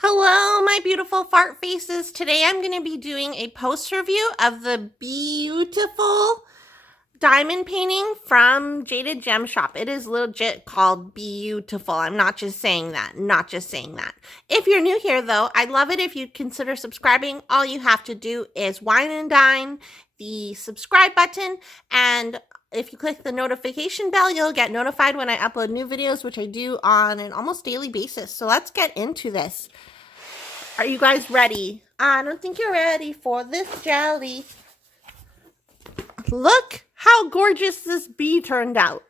Hello, my beautiful fart faces. Today I'm going to be doing a post review of the Bee-e-utiful diamond painting from Jaded Gem Shop. It is legit called Bee-e-utiful. I'm not just saying that. Not just saying that. If you're new here, though, I'd love it if you'd consider subscribing. All you have to do is wine and dine the subscribe button, and if you click the notification bell, you'll get notified when I upload new videos, which I do on an almost daily basis. So let's get into this. Are you guys ready? I don't think you're ready for this jelly. Look how gorgeous this bee turned out.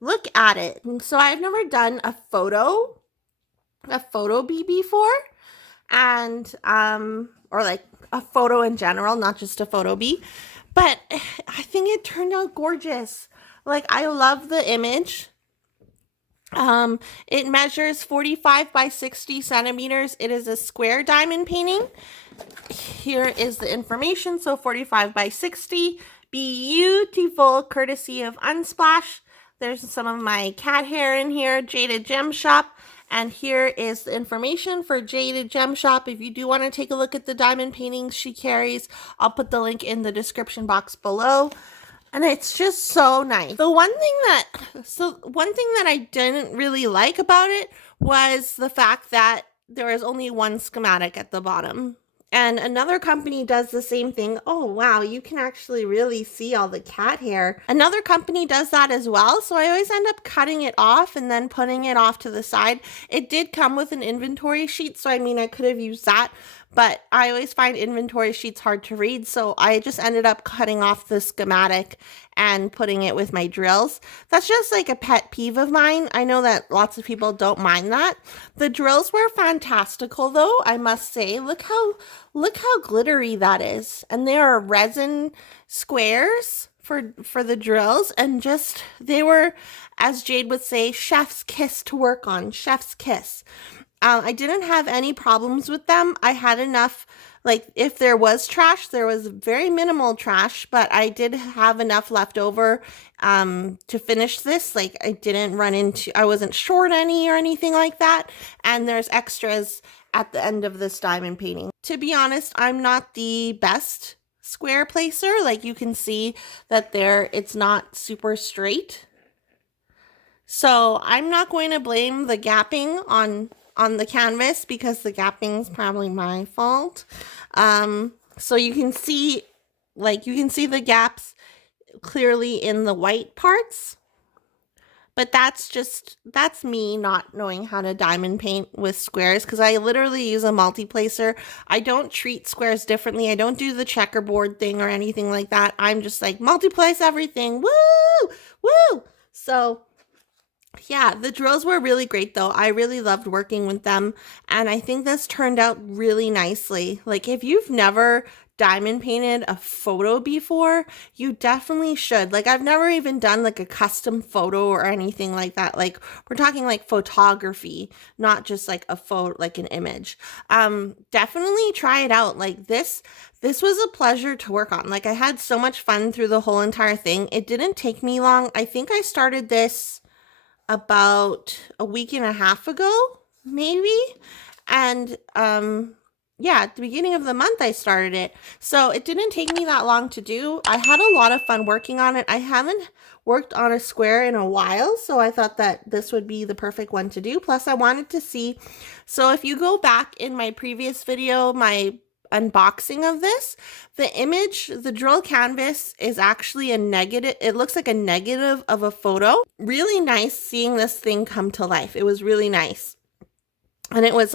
Look at it. So I've never done a photo bee before, and or like a photo in general, not just a photo bee. But I think it turned out gorgeous. Like, I love the image. It measures 45 by 60 centimeters. It is a square diamond painting. Here is the information. So 45 by 60. Beautiful, courtesy of Unsplash. There's some of my cat hair in here. Jaded Gem Shop. And here is the information for Jaded Gem Shop. If you do want to take a look at the diamond paintings she carries, I'll put the link in the description box below. And it's just so nice. One thing that I didn't really like about it was the fact that there is only one schematic at the bottom. And another company does the same thing. Oh, wow, you can actually really see all the cat hair. Another company does that as well. So I always end up cutting it off and then putting it off to the side. It did come with an inventory sheet, so I mean, I could have used that. But I always find inventory sheets hard to read, so I just ended up cutting off the schematic and putting it with my drills. That's just like a pet peeve of mine. I know that lots of people don't mind that. The drills were fantastical, though, I must say. Look how glittery that is. And there are resin squares for the drills, and just, they were, as Jade would say, chef's kiss to work on. Chef's kiss. I didn't have any problems with them. I had enough, like, if there was trash, there was very minimal trash, but I did have enough left over to finish this. Like, I wasn't short any or anything like that. And there's extras at the end of this diamond painting. To be honest, I'm not the best square placer. Like, you can see that it's not super straight. So I'm not going to blame the gapping on the canvas, because the gapping is probably my fault. So you can see the gaps clearly in the white parts. But that's me not knowing how to diamond paint with squares, because I literally use a multi-placer. I don't treat squares differently. I don't do the checkerboard thing or anything like that. I'm just like, multi-place everything. Woo! Woo! So yeah, the drills were really great, though. I really loved working with them, and I think this turned out really nicely. Like, if you've never diamond painted a photo before, you definitely should. Like, I've never even done like a custom photo or anything like that. Like, we're talking like photography, not just like a photo, like an image. Definitely try it out. Like, this was a pleasure to work on. Like, I had so much fun through the whole entire thing. It didn't take me long. I think I started this about a week and a half ago, maybe. And yeah, at the beginning of the month I started it. So it didn't take me that long to do. I had a lot of fun working on it. I haven't worked on a square in a while, so I thought that this would be the perfect one to do. Plus, I wanted to see. So if you go back in my previous video, my unboxing of this, the drill canvas is actually a negative. It looks like a negative of a photo. Really nice seeing this thing come to life. It was really nice. And it was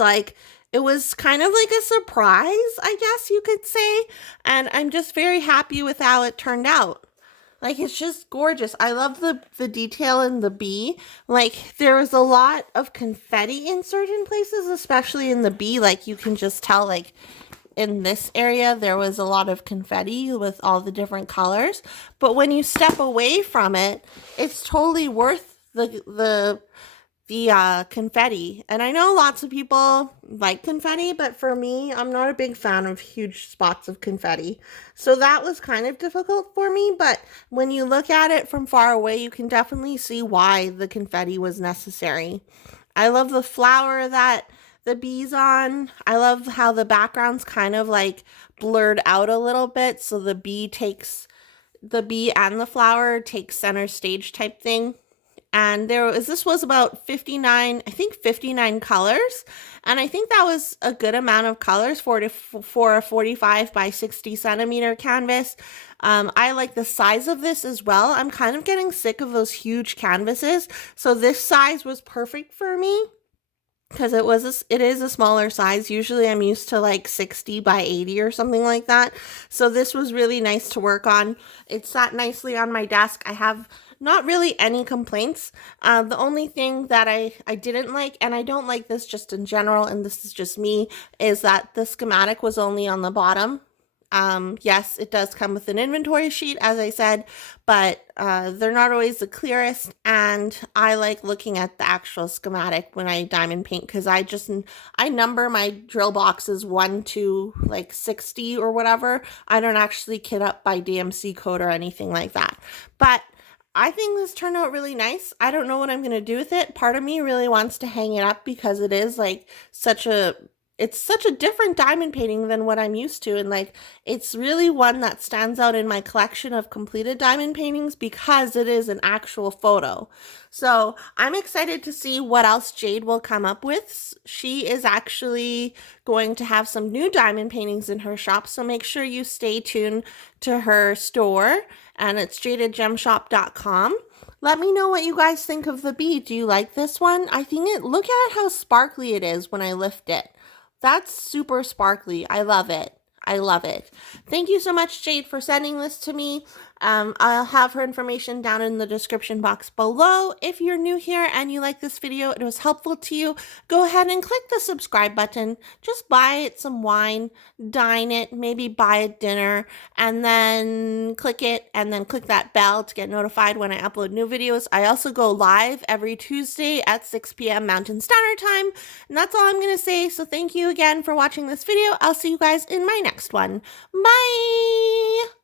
kind of like a surprise, I guess you could say. And I'm just very happy with how it turned out. Like, it's just gorgeous. I love the detail in the bee. Like, there was a lot of confetti in certain places, especially in the bee. Like, you can just tell, like, in this area, there was a lot of confetti with all the different colors. But when you step away from it, it's totally worth the confetti. And I know lots of people like confetti, but for me, I'm not a big fan of huge spots of confetti. So that was kind of difficult for me. But when you look at it from far away, you can definitely see why the confetti was necessary. I love the flower that the bees on. I love how the background's kind of like blurred out a little bit, so the bee and the flower takes center stage type thing. And this was about 59, I think 59 colors. And I think that was a good amount of colors for a 45 by 60 centimeter canvas. I like the size of this as well. I'm kind of getting sick of those huge canvases. So this size was perfect for me, because it is a smaller size. Usually I'm used to like 60 by 80 or something like that. So this was really nice to work on. It sat nicely on my desk. I have not really any complaints. The only thing that I didn't like, and I don't like this just in general, and this is just me, is that the schematic was only on the bottom. Yes, it does come with an inventory sheet, as I said, but they're not always the clearest, and I like looking at the actual schematic when I diamond paint, because I number my drill boxes 1 to like 60 or whatever. I don't actually kit up by DMC code or anything like that. But I think this turned out really nice. I don't know what I'm going to do with it. Part of me really wants to hang it up, because it is like it's such a different diamond painting than what I'm used to. And like, it's really one that stands out in my collection of completed diamond paintings, because it is an actual photo. So I'm excited to see what else Jade will come up with. She is actually going to have some new diamond paintings in her shop. So make sure you stay tuned to her store, and it's jadedgemshop.com. Let me know what you guys think of the bee. Do you like this one? Look at how sparkly it is when I lift it. That's super sparkly. I love it. I love it. Thank you so much, Jade, for sending this to me. I'll have her information down in the description box below. If you're new here and you like this video, it was helpful to you, go ahead and click the subscribe button. Just buy it some wine, dine it, maybe buy it dinner, and then click it, and then click that bell to get notified when I upload new videos. I also go live every Tuesday at 6 p.m. Mountain Standard Time, and that's all I'm going to say. So thank you again for watching this video. I'll see you guys in my next one. Bye!